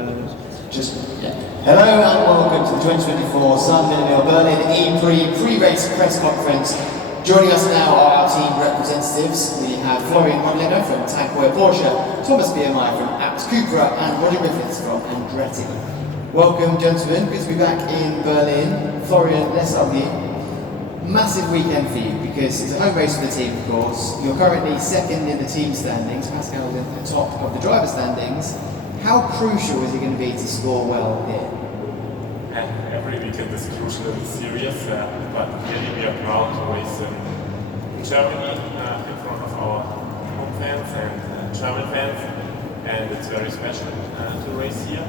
Hello and welcome to the 2024 Berlin E-Prix pre-race press conference. Joining us now are our team representatives. We have Florian Modlinger from Heuer Porsche, Biermaier from ABT Cupra and Roger Griffiths from Andretti. Welcome gentlemen, good to be back in Berlin. Florian, let's start with you. Massive weekend for you because it's a home race for the team, of course. You're currently second in the team standings, Pascal at the top of the driver standings. How crucial is it going to be to score well here? Every weekend is crucial and serious, but really we are proud to race in Germany in front of our home fans and German fans, and it's very special to race here.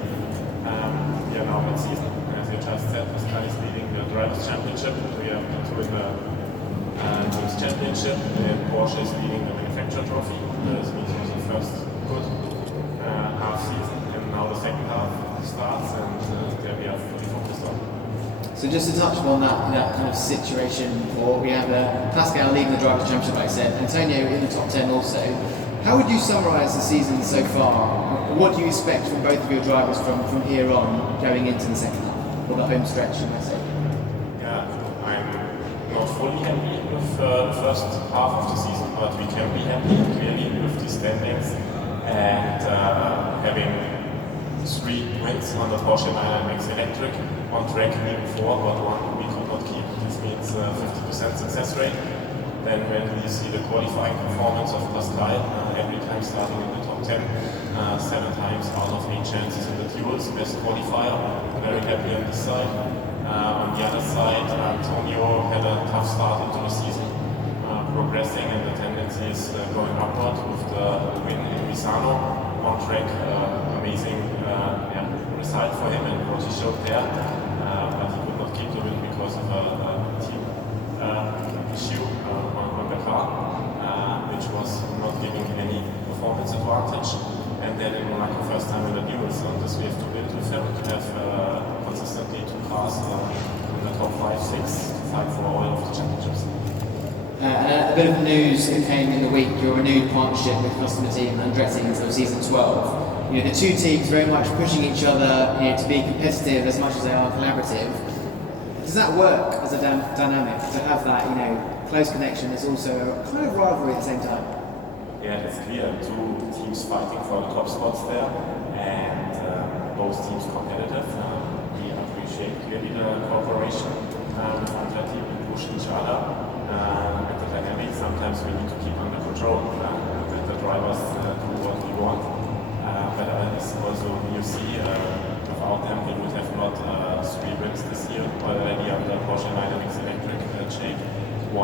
We are now mid-season, as you just said. Pascal is leading the Drivers' Championship. We are into the Teams Championship, and Porsche is leading the Manufacturer Trophy. This means it was the first good half season, and now the second half starts, and there we are fully focused on. So just to touch upon that kind of situation, we have Pascal leading the Drivers' Championship, like I said, Antonio in the top 10 also. How would you summarise the season so far? What do you expect from both of your drivers from here on going into the second half, or the home stretch, you might say? Yeah, I'm not fully happy with the first half of the season, but we can be happy clearly with the standings and having 3 wins on the Porsche 911 Electric on track even 4, but 1 we could not keep. This means 50% success rate. Then when we see the qualifying performance of Pascal, every time starting in the top 10, 7 times out of 8 chances in the duels, best qualifier, very happy on this side. On the other side, Antonio had a tough start into the season, progressing, and the tendency is going upward with the win in Misano on track. Amazing result for him and what he showed there, but he could not keep the win because of a team issue on the car, which was not giving any performance advantage. And then in Monaco, first time in the duels, on this we have to build with him to have consistently 2 cars in the top 5, 6 to fight for all of the championships. A bit of news that came in the week, your renewed partnership with customer team Andretti until season 12. The 2 teams very much pushing each other to be competitive as much as they are collaborative. Does that work as a dynamic, to have that close connection? There's also a kind of rivalry at the same time. Yeah, it's clear. 2 teams fighting for the top spots there, and both teams competitive. We appreciate clearly the cooperation with Andretti. We push each other. With the dynamics, sometimes we need to keep under control. Let the drivers do what we want. But as also you see, without them we would have not 3 wins this year already under Porsche 911 Electric shape. 1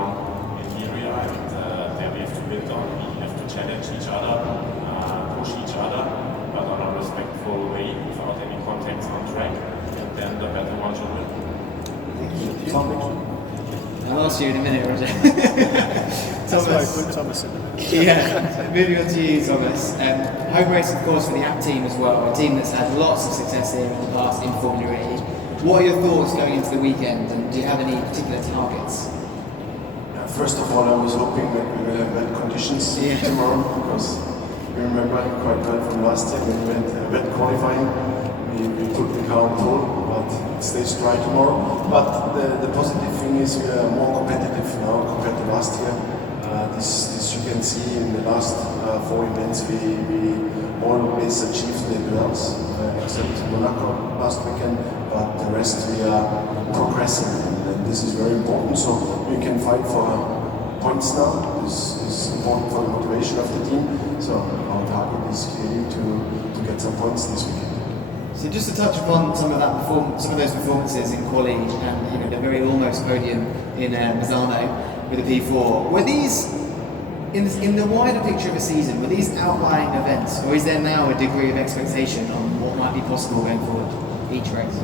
in Elyria, and there we have to build on. We have to challenge each other, push each other, but on a respectful way, without any contacts on track, and then the better one should win. I'll ask you in a minute, Roger. Thomas. Yeah, moving on to you, Thomas. Home race, of course, for the ABT team as well, a team that's had lots of success here in the past in Formula E. What are your thoughts going into the weekend, and do you have any particular targets? First of all, I was hoping that we will have wet conditions tomorrow, because we remember quite well from last year when we had wet qualifying. We took the car on pole, but it stays dry tomorrow. But the positive thing is we are more competitive now compared to last year. This you can see in the last 4 events we always achieved the duels, except Monaco last weekend. But the rest we are progressing, and this is very important. So we can fight for points now. This is important for the motivation of the team. So our target is clearly to get some points this weekend. So just to touch upon some of those performances in quali and the very almost podium in Misano with the P4, were these in the wider picture of a season? Were these outlying events, or is there now a degree of expectation on what might be possible going forward each race?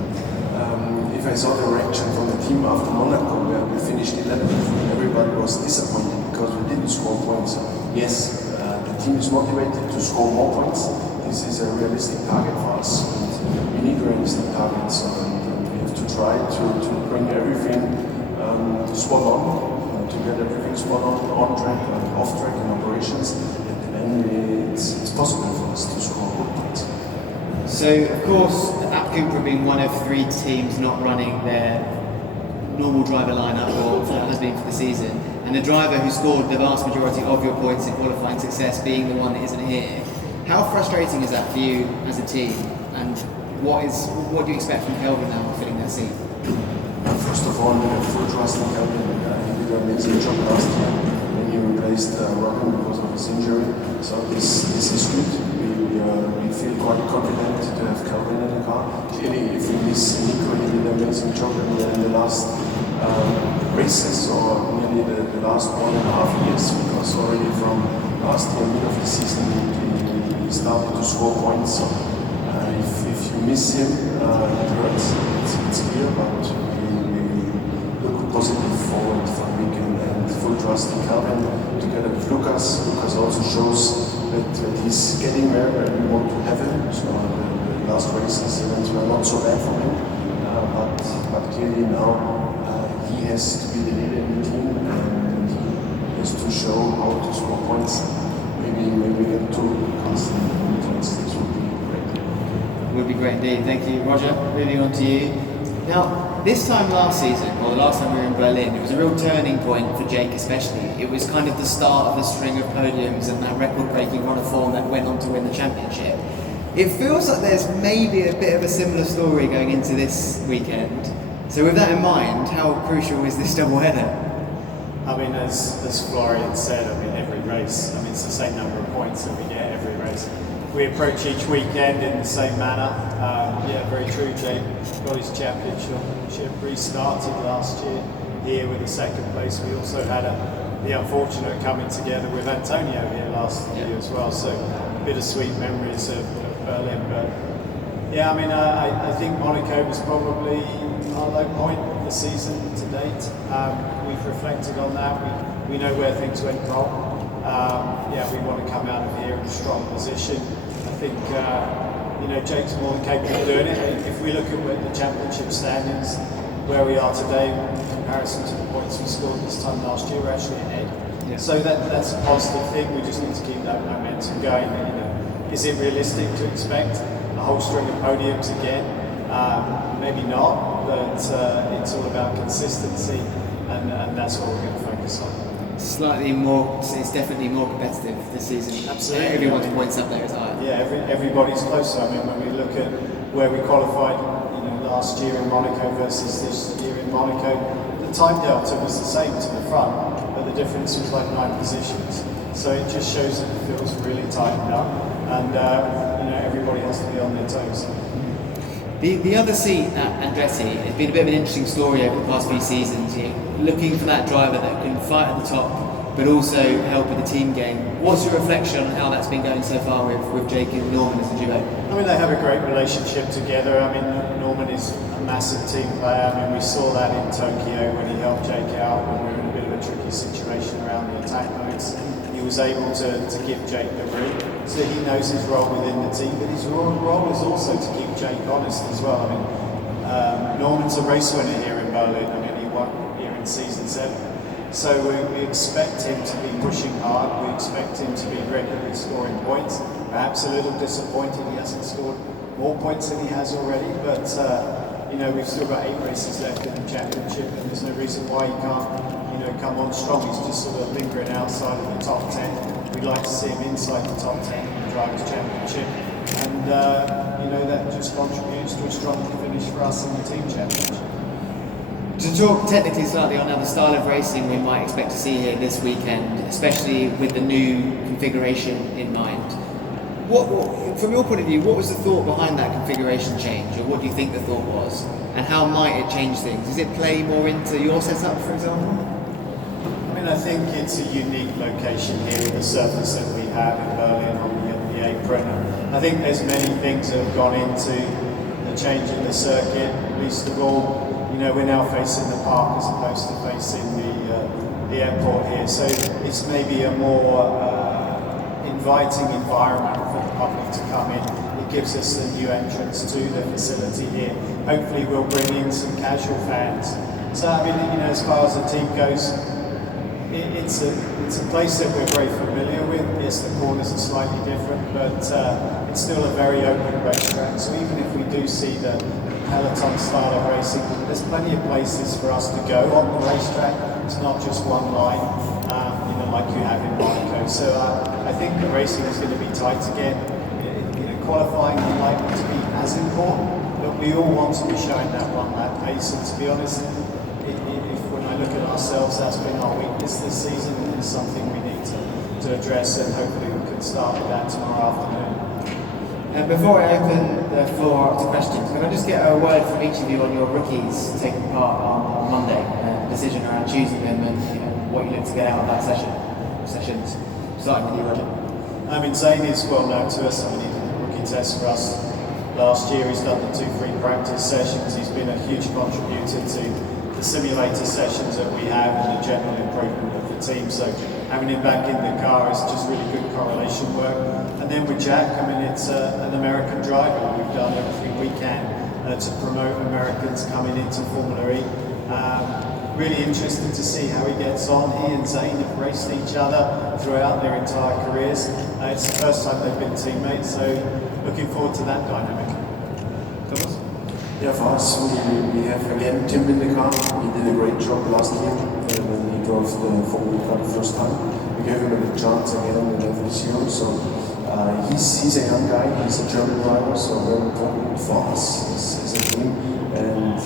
If I saw the reaction from the team after Monaco, where we finished 11th, everybody was disappointed because we didn't score points. Yes, the team is motivated to score more points. This is a realistic target for us. We need realistic targets, and we have to try to bring everything spot on, to get everything spot on track and off track in operations, and then it's possible for us to score good points. So So, of course, ABT Cupra being one of 3 teams not running their normal driver lineup, or has been for the season, and the driver who scored the vast majority of your points in qualifying success being the one that isn't here. How frustrating is that for you as a team, and what do you expect from Kelvin now filling that seat? First of all, we have full trust in Kelvin. He did an amazing job last year when he replaced Robin because of his injury. So this is good. We feel quite confident to have Kelvin in the car. Clearly, if we miss Nico, he did an amazing job in the last races, or nearly the last 1.5 years, because already from last year, mid of the season, he started to score points. So if you miss him, it hurts. It's clear, but we look positive forward for the weekend and full trust in Kelvin together with Lucas. Lucas also shows that he's getting where we want to have him. So the last races were not so bad for him, but clearly now he has to be the leader in the team, and he has to show how to score points. Maybe get 2 cars in 26 would be great. Would be great indeed. Thank you, Roger. Moving on to you. Now, this time last season, or the last time we were in Berlin, it was a real turning point for Jake especially. It was kind of the start of a string of podiums and that record-breaking run of form that went on to win the championship. It feels like there's maybe a bit of a similar story going into this weekend. So with that in mind, how crucial is this double header? I mean, as Florian said, I mean, every race, I mean, it's the same number of points that we get every race. We approach each weekend in the same manner. Yeah, very true. Jake got his championship restarted last year here with the 2nd place. We also had the unfortunate coming together with Antonio here last year as well. So bittersweet memories of Berlin. But yeah, I mean, I think Monaco was probably our low point of the season to date. We've reflected on that. We know where things went wrong. Yeah, we want to come out of here in a strong position. I think Jake's more than capable of doing it. If we look at the championship standings, where we are today in comparison to the points we scored this time last year, we're actually ahead. Yeah. So that's a positive thing. We just need to keep that momentum going. Is it realistic to expect a whole string of podiums again? Maybe not, but it's all about consistency, and that's what we're going to focus on. Slightly more, it's definitely more competitive this season. Absolutely. Everyone's points up there is higher. Yeah, everybody's closer. I mean, when we look at where we qualified, last year in Monaco versus this year in Monaco, the time delta was the same to the front, but the difference was like 9 positions. So it just shows that the field's really tightened up, and everybody has to be on their toes. The other seat at Andretti has been a bit of an interesting story over the past few seasons. Looking for that driver that can fight at the top, but also help with the team game. What's your reflection on how that's been going so far with Jake and Norman as a duo? I mean, they have a great relationship together. I mean, Norman is a massive team player. I mean, we saw that in Tokyo when he helped Jake out when we were in a bit of a tricky situation around the attack modes. He was able to give Jake the route, so he knows his role within the team, but his role is also to keep Jake honest as well. I mean, Norman's a race winner here in Berlin. I mean, he won here in season 7. So we expect him to be pushing hard. We expect him to be regularly scoring points. Perhaps a little disappointed he hasn't scored more points than he has already, but we've still got 8 races left in the championship, and there's no reason why he can't come on strong. He's just sort of lingering outside of the top 10. We'd like to see him inside the top 10 in the Drivers' Championship, and that just contributes to a strong finish for us in the team championship. To talk technically slightly on the style of racing we might expect to see here this weekend, especially with the new configuration in mind. What, from your point of view, what was the thought behind that configuration change, or what do you think the thought was, and how might it change things? Does it play more into your setup, for example? I mean, I think it's a unique location here with the surface that we have in Berlin on the apron. I think there's many things that have gone into the change in the circuit. Least of all, we're now facing the park as opposed to facing the airport here. So it's maybe a more inviting environment for the public to come in. It gives us a new entrance to the facility here. Hopefully we'll bring in some casual fans. So I mean, as far as the team goes, it's it's a place that we're very familiar with. Yes, the corners are slightly different, but it's still a very open racetrack. So even if we do see the peloton style of racing, there's plenty of places for us to go on the racetrack. It's not just one line, like you have in Monaco. So I think the racing is going to be tight again. Qualifying is likely to be as important, but we all want to be showing that one-lap pace. And to be honest, if when I look at ourselves, that's been our weakness this season, and it's something we need to address, and hopefully we can start with that tomorrow afternoon. Before I open the floor up to questions, can I just get a word from each of you on your rookies taking part on Monday, decision around choosing them, and what you look to get out of that sessions, starting with you, Roger. I mean, Zane is well known to us. I mean, he did the rookie test for us last year. He's done the 2 free practice sessions. He's been a huge contributor to the simulator sessions that we have and the general improvement of the team. So having him back in the car is just really good correlation work. And then with Jack, I mean, it's an American driver. We've done everything we can to promote Americans coming into Formula E. Really interested to see how he gets on. He and Zane have raced each other throughout their entire careers. It's the first time they've been teammates, so looking forward to that dynamic. Thomas? Yeah, for us, we have again Tim in the car. He did a great job last year when he drove the Formula car the first time. We gave him a chance again in this year. So he's a young guy. He's a German driver, so very important for us as a team. And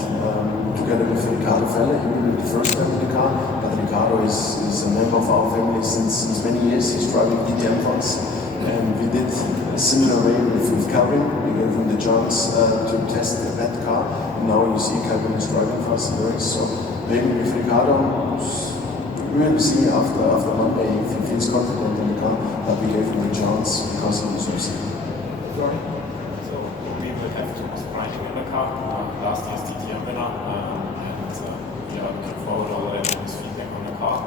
together with Ricardo Feller, he will be the first time in the car. But Ricardo is a member of our family since many years. He's driving DTM for us. And we did a similar way with Calvin. We gave him the chance to test that car. And now you see Calvin is driving for us in the race. So maybe with Ricardo, we will see after Monday if he feels confident in the car. But we gave him the chance because he deserves it. So we will have to riding in the car. Last year's DTM winner, and we are looking forward already to his feedback on the car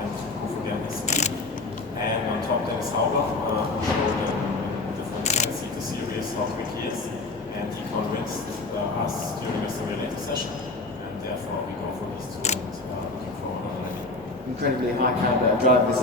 and to prove again his speed. And on top, Dennis Hauber showed the Conferenza series how quick he is, and he convinced us during the simulator session, and therefore we go for these two and looking forward already. Incredibly high caliber of drivers.